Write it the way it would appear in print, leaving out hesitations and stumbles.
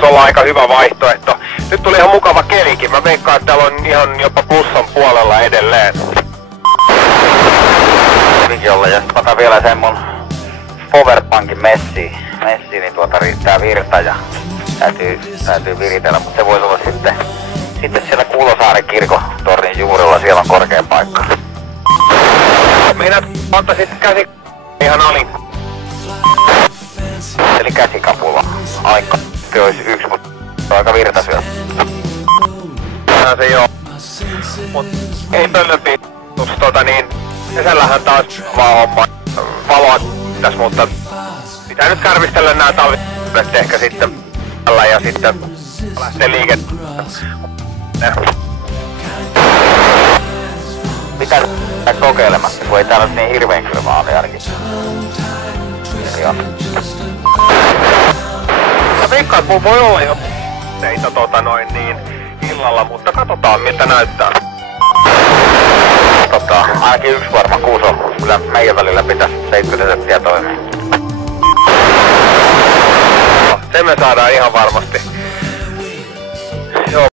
voisi olla aika hyvä vaihtoehto. Nyt tuli ihan mukava kelikin. Mä veikkaan, että täällä on ihan jopa plussan puolella edelleen. Olla, ja otan vielä sen mun powerbankin messiin, niin riittää virta ja täytyy viritellä, mutta se voisi olla sitten siellä Kulosaaren kirkon-tornin juurella, siellä on korkea paikka. Meinaat ottaisit käsi ihan alikko. Eli käsikapula. Alikko olisi yksi, mutta se on aika virtasyö. Se joo. Mut ei pöllöpi sisällähän taas vaan homma valoa tässä, mutta pitää nyt kärvistellä nää talvet ehkä sitten tällä ja sitten lähtee liikettä. Pitää kokeilemassa, kun ei täällä ole niin hirveen kylmää oli ainakin. Joo. Mä veikkaan, että mulla voi olla jo teitä illalla, mutta katsotaan miltä näyttää. Ainakin yksi varma kuuso. Kyllä meidän välillä pitäisi 70 settiä toimia. Se me saadaan ihan varmasti. Joo.